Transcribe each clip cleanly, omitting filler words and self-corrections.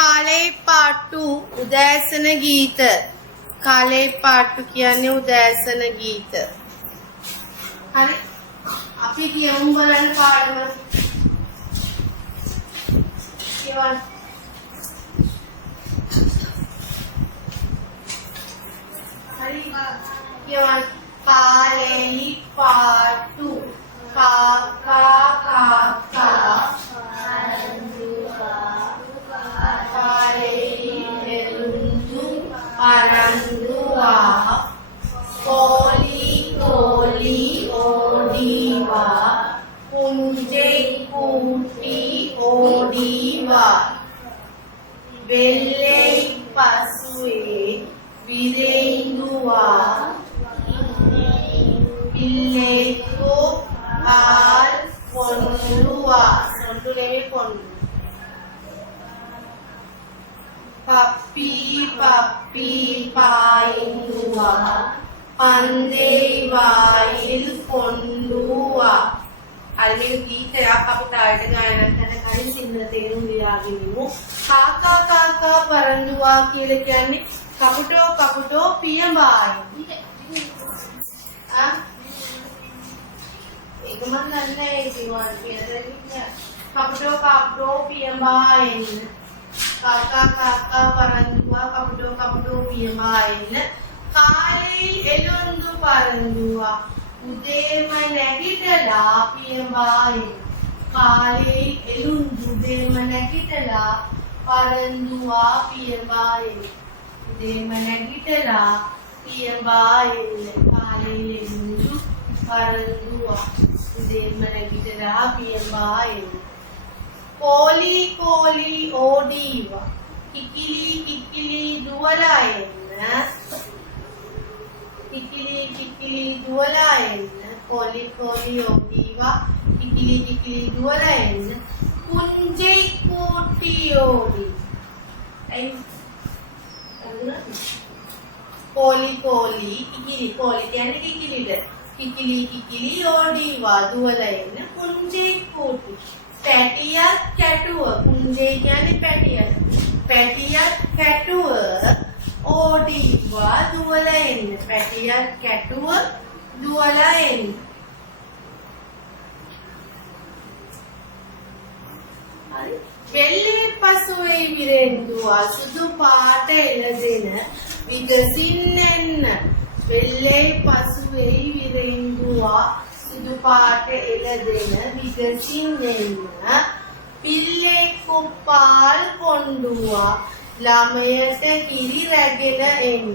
කාලේ පාට්ටු උදෑසන ගීත. කාලේ පාට්ටු කියන්නේ උදෑසන ගීත. හරි. අපි කියමු බලන්න පාඩම. කියවන්න. හරි. කියවන්න. කාලේ පාට්ටු කාකා කාකා Arandua Koli Koli Odiva Kunje Kuti Odiva Belle Pasue Virendua Pilleko Al Pondua Sonduleme Pondu Papi papi paindua pandai vail pondua අල්ලේ ගීතයක් අපි තාලට ගායනා කරන කලින් සිංහල තේරුම් ලියාගෙනමු කාකා කාකා පරඳුවා කියලා කියන්නේ කපුටෝ කපුටෝ පියඹායි ඒක මම දන්නේ ඒ දිවන් පියදෙන්නේ කපුටෝ කපුටෝ පියඹායි Kakak kakak parandua kapudoo kapudoo පියමායින කාලේ එළොන්දු පරඳුවා උදේම නැගිටලා පියමායින කාලේ එළුන්දු උදේම නැගිටලා පරඳුවා පියමායින උදේම නැගිටලා පියමායින කාලේ එළුන්දු පරඳුවා උදේම නැගිටලා පියමායින Koli koli odiva kikili kikili duwala enna kikili kikili duwala enna koli koli odiva kikili kikili duwala enna kunje kuti odi ai koli koli kikili koli කියන්නේ kikilida kikili kikili odiva duwala enna kunje kuti පැටියක් කැටුව කුංජේ කියන්නේ පැටියක් පැටියක් කැටුව ඕඩිවා දුවලා එන්න පැටියක් කැටුව දුවලා එන්න හරි වෙල්ලේ පසුවේ විරෙන්දුවා සුදු පාට එළදෙන විගසින් එන්න වෙල්ලේ පසුවේ විරෙන්දුවා සුදු පාට එළදෙන විගසින් එන්න පිල්ලේ කුප්පාල් කොණ්ඩුවා ළමයට කිරි රැගෙන එන්න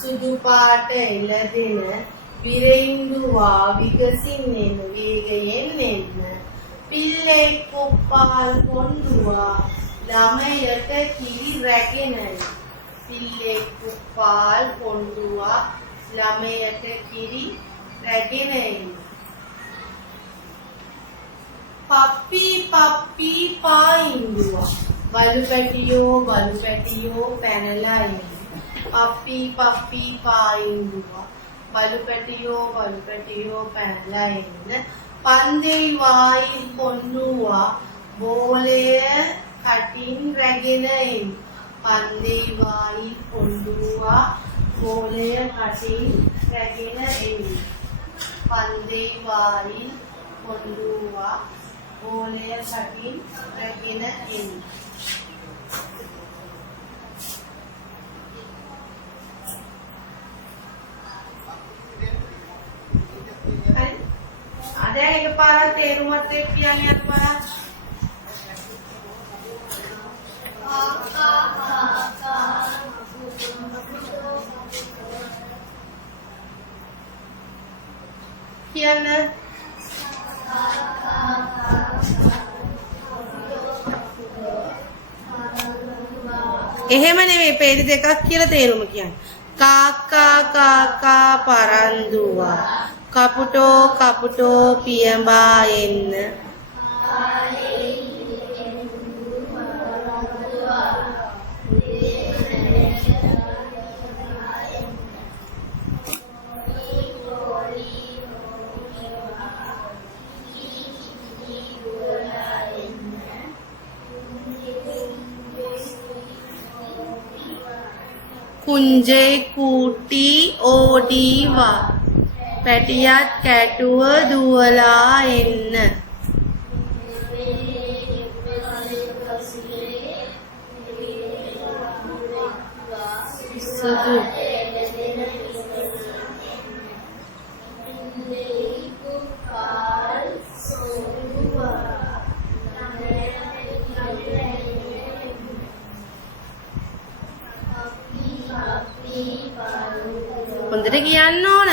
සුදු පාට එළදෙන විරෙන්දුවා විගසින් එන්න වේගයෙන් එන්න පිල්ලේ කුප්පාල් කොණ්ඩුවා ළමයට කිරි රැගෙන එන්න පිල්ලේ කුප්පාල් කොණ්ඩුවා ළමයට කිරි රැගෙන එන්න Papi papi paindua balu පැටියෝ පැනලා එන්න papi papi paindua balu පැටියෝ පැනලා එන්න පන්දේ වායි පොන්නුවා බෝලය කටින් රැගෙන එන්න පන්දේ වායි පොන්නුවා බෝලය කටින් රැගෙන එන්න පන්දේ වායි පොන්නුවා Boleh saking ragina ini. Ada yang para terumah tepian yang para. Kiana. එහෙම නෙමෙයි පෙරි දෙකක් කියලා තේරුම කියන්නේ. කාකා කාකා පරන්දුවා කපුටෝ කපුටෝ පියඹා එන්න කුංජේ කූටි ඕඩීවා පැටියත් කැටුව දුවලා එන්න සුදු හොඳට කියන්න ඕන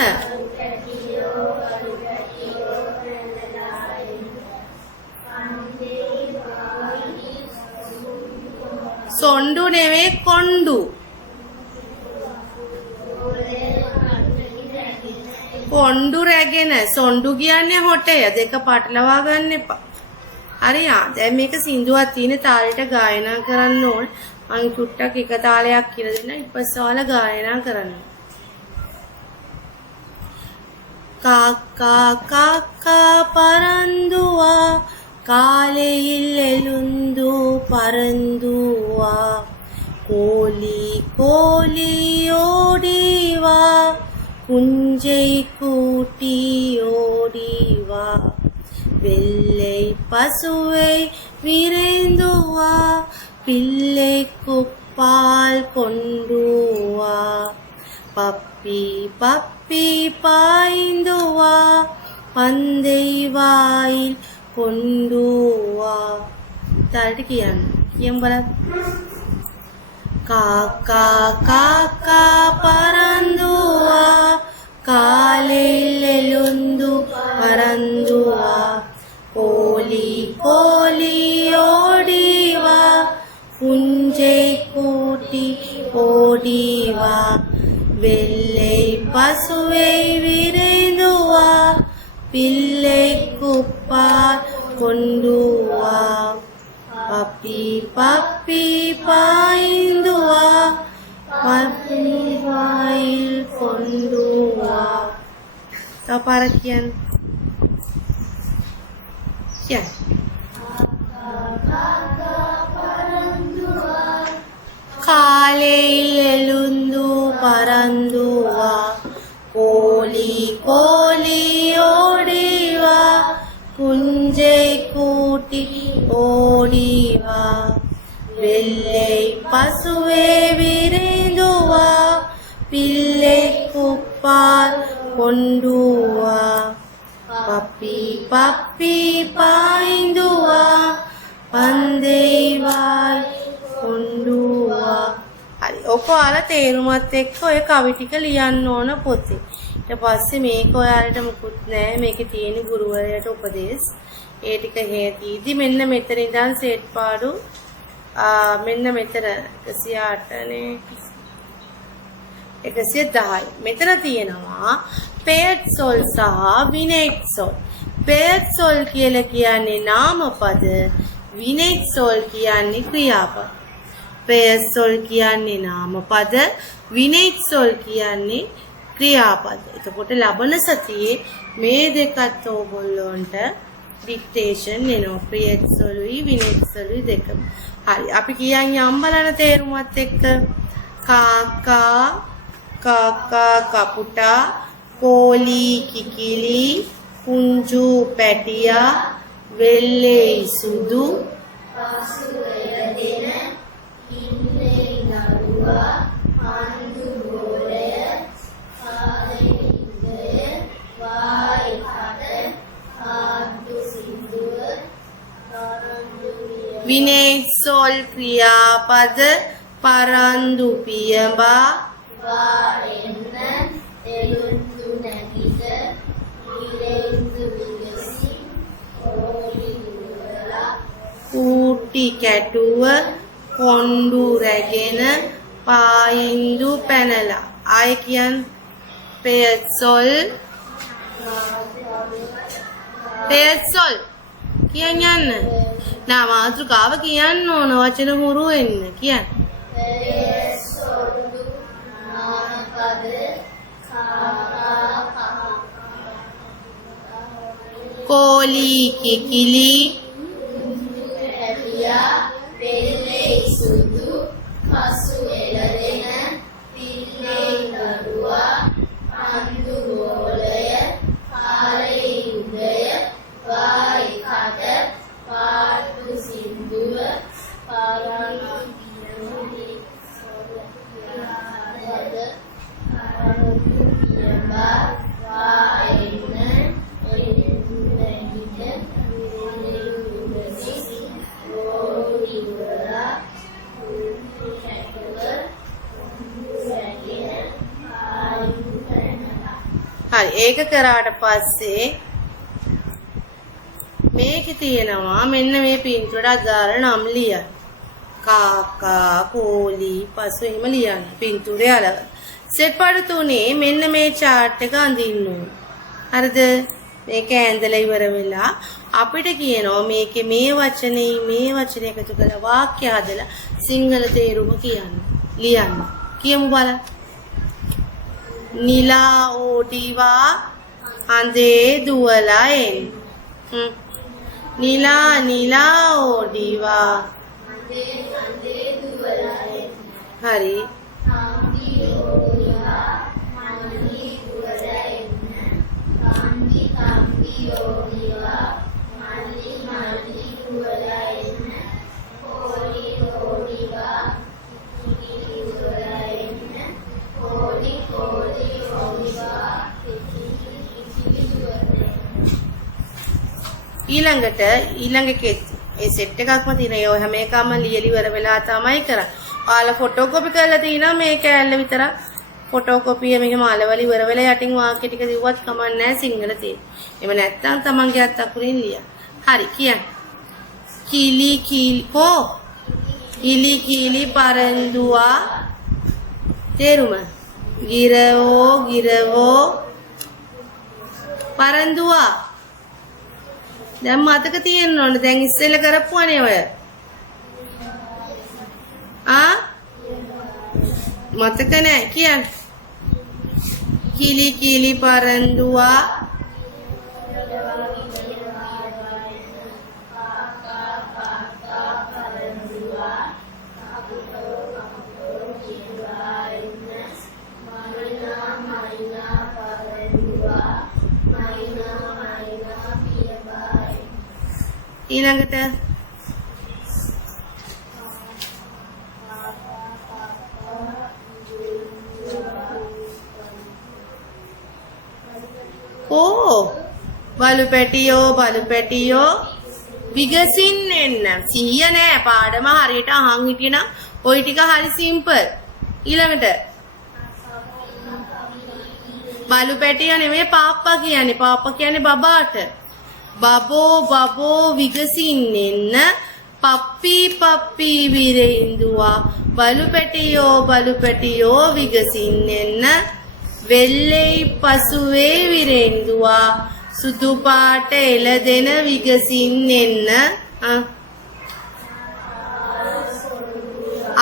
සොණ්ඩු නෙවෙයි කොණ්ඩු කොණ්ඩු රැගෙන සොණ්ඩු කියන්නේ හොටය දෙක පටලවා ගන්න එපා හරි දැන් මේක සින්දුවක් තියෙන තාලෙට ගායනා කරන්න ඕන මම චුට්ටක් එක තාලයක් කියලා දෙන්න ඉපස්සාල ගායනා කරන්න കാക്കാ കാക്കാ പറന്തുവാ കാലയിൽ എലുന്തു പറന്തുവാ കോലി കോലി ഓടിവാ കുഞ്ചൈ കൂട്ടി ഓടിവാ വെള്ളை പശുவை വിരേന്തുവാ പിള്ളൈക്കു പാൽ കൊണ്ടുവാ പപ്പി പപ്പി പായ്ந்துവാ പന്തൈ വായിൽ കൊണ്ടുവാ താഴോട്ട് ചെയ്യാൻ പറ കാക്കാ കാക്കാ പറന്തുവാ കാലയിൽ എലുന്തു പറന്തുവാ കോലി കോലി ഓടിവാ കുഞ്ചൈ കൂട്ടി ഓടിവാ വെള്ളை പശുவை വിരേന്തുവാ പിള്ളൈക്കു പാൽ കൊണ്ടുവാ പപ്പി പപ്പി പായ്ந்துവാ പപ്പി വായിൽ കൊണ്ടുവാ തപ്പാറക്കിയാൻ കാലയിൽ എലുന്തു പറന്തുവാ കോലി കോലി ഓടിവാ കുഞ്ചൈ കൂട്ടി ഓടിവാ വെള്ളை പശുவை വിരേന്തുവാ പിള്ളൈക്കു പാൽ കൊണ്ടുവാ പപ്പി പപ്പി പായ്ந்துവാ പന്തൈ വായിൽ කොණ්ඩුවා හරි ඔක ඔයාලා තේරුමත් එක්ක ඔය කවි ටික ලියන්න ඕන පොතේ ඊට පස්සේ මේක ඔයාලට මුකුත් නෑ මේකේ තියෙන ගුරුවරයාට උපදේශ ඒ ටික හේතිදි මෙන්න මෙතන ඉඳන් සෙට් පාඩු මෙන්න මෙතන 108 නේ 110 මෙතන තියෙනවා පෙයට් සොල් සහ විනෙට් සොල් පෙයට් සොල් කියලා කියන්නේ නාමපද විනෙට් සොල් කියන්නේ ක්‍රියාපද පෙයට් සොල් කියන්නේ නාමපද විනෙට් සොල් කියන්නේ ක්‍රියාපද එතකොට ලබන සතියේ මේ දෙකත් ඕගොල්ලන්ට ඩික්ටේෂන් එනවා පෙයට් සොල්ුයි විනෙට් සොල්ුයි දෙකම හරි අපි කියන්නේ යම් බලන තේරුමත් එක්ක කාකා කාකා කපුටා කෝලි කිකිලි කුංජු පැටියා වෙල්ලේ සුදු පසු එළදෙන ඉන්නේ නළුවා අන්දු ගෝලය ආදින්දය වායි කට ආදු සින්දුව විනෙට් සොල් ක්‍රියාපද පරන්දු පියඹා වාෙන්න එළුන්දු නැගිට විලෙන්දු විලසි ඌටි කැටුව කොණ්ඩු රැගෙන පායින්දු පැනලා ආය කියන් පෙයට් සොල් කියන්න යන්න නා මාතෘකාව කියන්න ඕන වචන හුරු වෙන්න කියන්න කෝලි කිකිලි වෙල්ලේ සුදු පසු එළදෙන හරි ඒක කරාට පස්සේ මේකේ තියෙනවා මෙන්න මේ පින්තූරට අදාළ නම් ලියන්න. කාකා කෝලි පසු එහෙම ලියන්න පින්තූරේ අලව. සෙට් පාඩු 3 මෙන්න මේ chart එක අඳින්න ඕන. හරිද? මේක ඇඳලා ඉවර වෙලා අපිට කියනවා මේකේ මේ වචනේ එකතු කරලා වාක්‍ය හදලා සිංහල තේරුම කියන්න. ලියන්න. කියමු බලන්න. නිලා ඕඩිවා අඳේ දුවලා එන්න. නිලා ඕඩිවා අඳේ දුවලා එන්න. හරි. ඊළඟ ඒ සෙට් එකක්ම තියෙනවා. ඒ හැම එකම ලියලි ඉවර වෙලා තමයි කරන්නේ. ඔයාලා ෆොටෝකෝපි කරලා තිනවා මේ කෑල්ල විතර. ෆොටෝකෝපිය මේක මාලවල ඉවර වෙලා යටින් වාක්‍ය ටික දිව්වත් කමක් නැහැ සිංහල තියෙන. එහෙම නැත්නම් තමන්ගේ අත් අකුරින් ලියන්න. හරි කියන්න. කිලි පරන්දුවා තේරුම ගිරවෝ පරන්දුවා දැන් මතක තියෙන්න ඕනේ. දැන් ඉස්සෙල්ලා කරපුවානේ ඔය. මතක නැහැ කියන්න. කිලි පරන්දුවා ඊළඟට බලු පැටියෝ විගසින්න එන්න. සිහිය නෑ පාඩම හරියට අහන් හිටියනම් ওই ටික හරි සිම්පල්. ඊළඟට බලු පැටියෝ නෙමෙයි පාප්පා කියන්නේ. පාප්පා කියන්නේ බබාට. බබෝ විගසින්න එන්න. පප්පි විරේන්දුවා බලු පැටියෝ විගසින්න එන්න. වෙල්ලෙයි පසුවේ විරේන්දුවා සුදු පාට එළදෙන විගසින්න එන්න.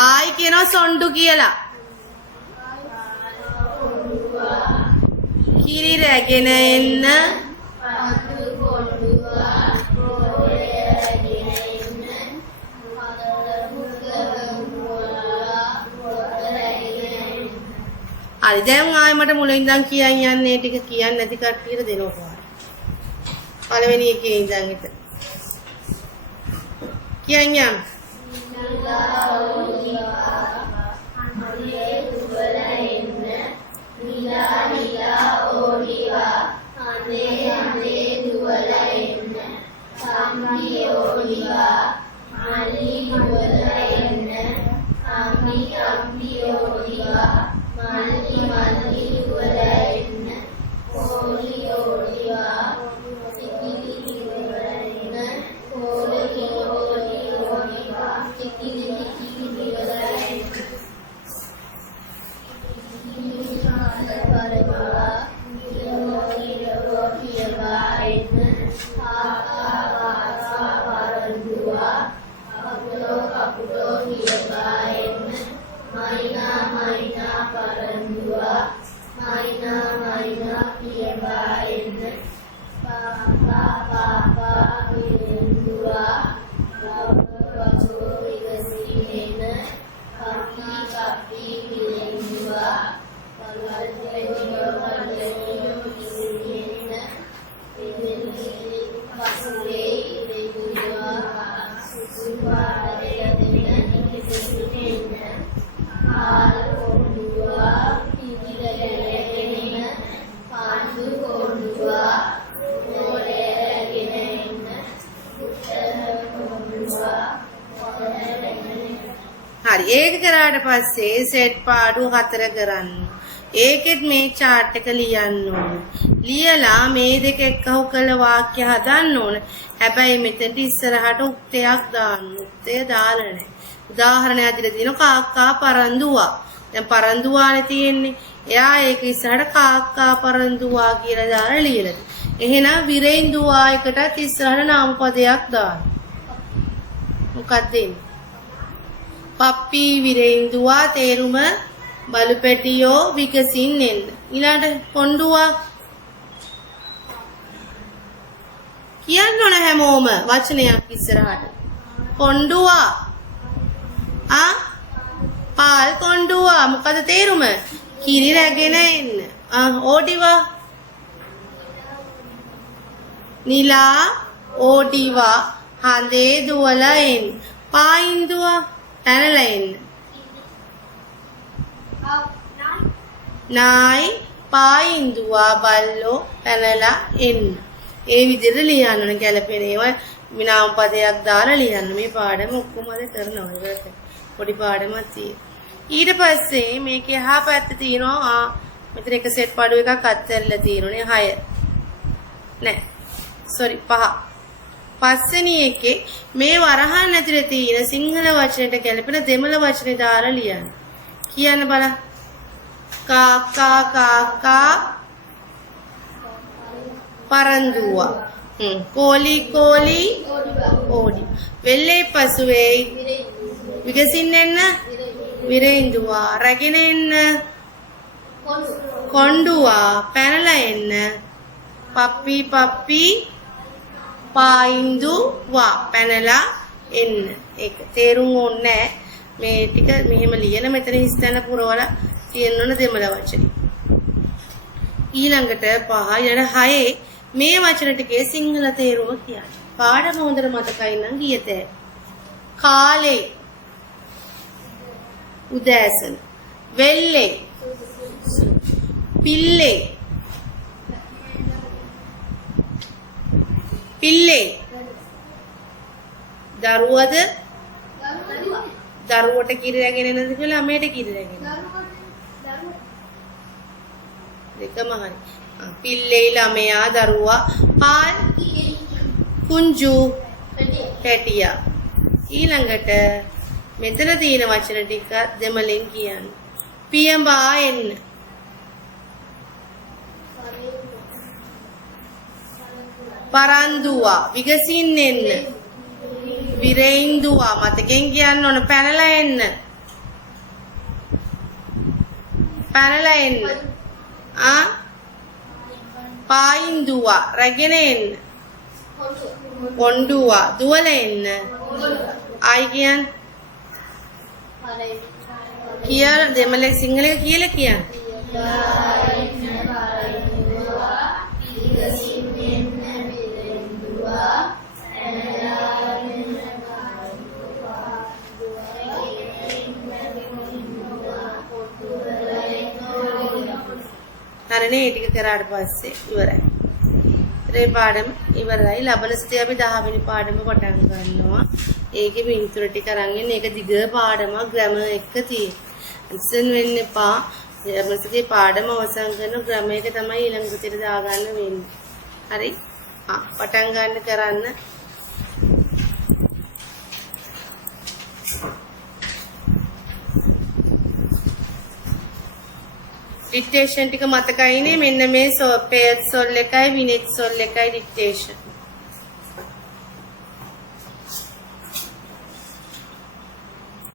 ආයි කියනවා සොණ්ඩු කියලා. කිරි රැගෙන එන්න. හරි දැන් ආයෙ මට මුලින් ඉඳන් කියන් යන්නේ ටික කියන්නේ නැති කට්ටියට දෙනවා. පළවෙනි එකේ ඉඳන් හිට. කියන් යන්න. නිලා ඕඩිවා අඳේ දුවලා එන්න. කම්බි ඕඩිවා මල්ලි දුවලා එන්න. කම්බි ඕඩිවා මල්ලි දුවලා එන්න. කෝලි ඕඩිවා කිකිලි දුවලා එන්න. කෝලි ඕඩිවා කිකිලි දුවලා එන්න. හරි ඒක කරාට පස්සේ සෙට් පාඩු 4 කරන්න. ඒකෙත් මේ chart එක ලියන්න ඕනේ. ලියලා මේ දෙක එක්කහු කළ වාක්‍ය හදන්න ඕනේ. හැබැයි මෙතනට ඉස්සරහට උක්තයක් දාන්න. උක්තය දාලා නැහැ. උදාහරණයක් දීලා තියෙනවා කාක්කා පරන්දුවා. දැන් පරන්දුවානේ තියෙන්නේ. එයා ඒක ඉස්සරහට කාක්කා පරන්දුවා කියලා දාලා ලියලා. එහෙනම් විරේන්දුවා එකටත් ඉස්සරහට නාමපදයක් දාන්න. මොකක්ද එන්නේ? පප්පි විරේන්දුවා තේරුම බලු පැටියෝ විකසින් එන්න. ඊළඟට කොණ්ඩුවා කියන්න ඕන හැමෝම වචනයක් ඉස්සරහට. කොණ්ඩුවා පාල් කොණ්ඩුවා මොකද තේරුම? කිරි රැගෙන එන්න. ඕඩිවා නිලා ඕඩිවා හඳේ දුවලා එන්න. පායින්දුවා පැනලා එන්න. නායි පායින්දුවා බල්ලෝ පැනලා එන්න. ඒ විදිහට ලියන්න ඕන ගැලපෙන ඒවා විනාම පදයක් දාලා ලියන්න. මේ පාඩම ඔක්කොම අද කරනවා. ඒකට පොඩි පාඩමක් තියෙනවා. ඊට පස්සේ මේකේ එහා පැත්තේ තියෙනවා මෙතන එක සෙට් පාඩු එකක් අත්හැරලා තියෙනනේ 6. නෑ. sorry 5. පස්වෙනි එකේ මේ වරහන් ඇතුලේ තියෙන සිංහල වචනයට ගැලපෙන දෙමළ වචනේ දාලා ලියන්න. කියන්න බලන්න. කාකා කාකා පරන්දුවා. කෝලි කෝලි ඕඩි. වෙල්ලේ පසුවේ විකසින්න එන්න විරේන්දුවා රැගෙන එන්න කොණ්ඩුවා පැනලා එන්න පප්පි පප්පි පායින්දුවා පැනලා එන්න. ඒක තේරුම් ඕනේ මේ ටික මෙහෙම ලියලා මෙතන හිස්තැන පුරවලා තියෙන්න ඕන දෙමළ වචනේ. ඊළඟට 5 ඊළඟ 6 මේ වචන ටිකේ සිංහල තේරුම කියන්න. පාඩම හොඳට මතකයි නම් ගියතේ. කාලේ උදෑසන වෙල්ලේ පිල්ලේ පිල්ලේ දරුවද දරුවට කිරි රැගෙන එනද කියලා ළමයට කිරි රැගෙන දෙකම හරි. පිල්ලේ ළමයා දරුවා පාල් කුංජු පැටියා. ඊළඟට මෙතන තියෙන වචන ටික දෙමළෙන් කියන්න. පියඹා එන්න. පරන්දුවා විගසින් එන්න. විරේන්දුවා මතකෙන් කියන්න ඕන පැනලා එන්න. පැනලා එන්න. පායින්දුවා රැගෙන එන්න. කොණ්ඩුවා දුවලා එන්න. ආයි කියන්න. කියලා දෙමළ සිංහලෙන් කියලා කියන්න. හරිනේ ඒ ටික කරාට පස්සේ ඉවරයි. ඒ පාඩම ඉවරයි. ලබන සතියේ අපි 10 වෙනි පාඩම පටන් ගන්නවා. ඒකේ පින්තූර ටික අරන් ඉන්න. ඒක දිග පාඩමක් ග්‍රැමර් එක තියෙන. ඉස්සෙන් වෙන්න එපා. ලබන සතියේ පාඩම අවසන් කරන ග්‍රැමර් එක තමයි ඊළඟ සතියේ දාගන්න වෙන්නේ. හරි? පටන් ගන්න කරන්න. ඩික්ටේෂන් ටික මතකයිනේ මෙන්න මේ පේජ් සොල් එකයි විනෙට් සොල් එකයි ඩික්ටේෂන්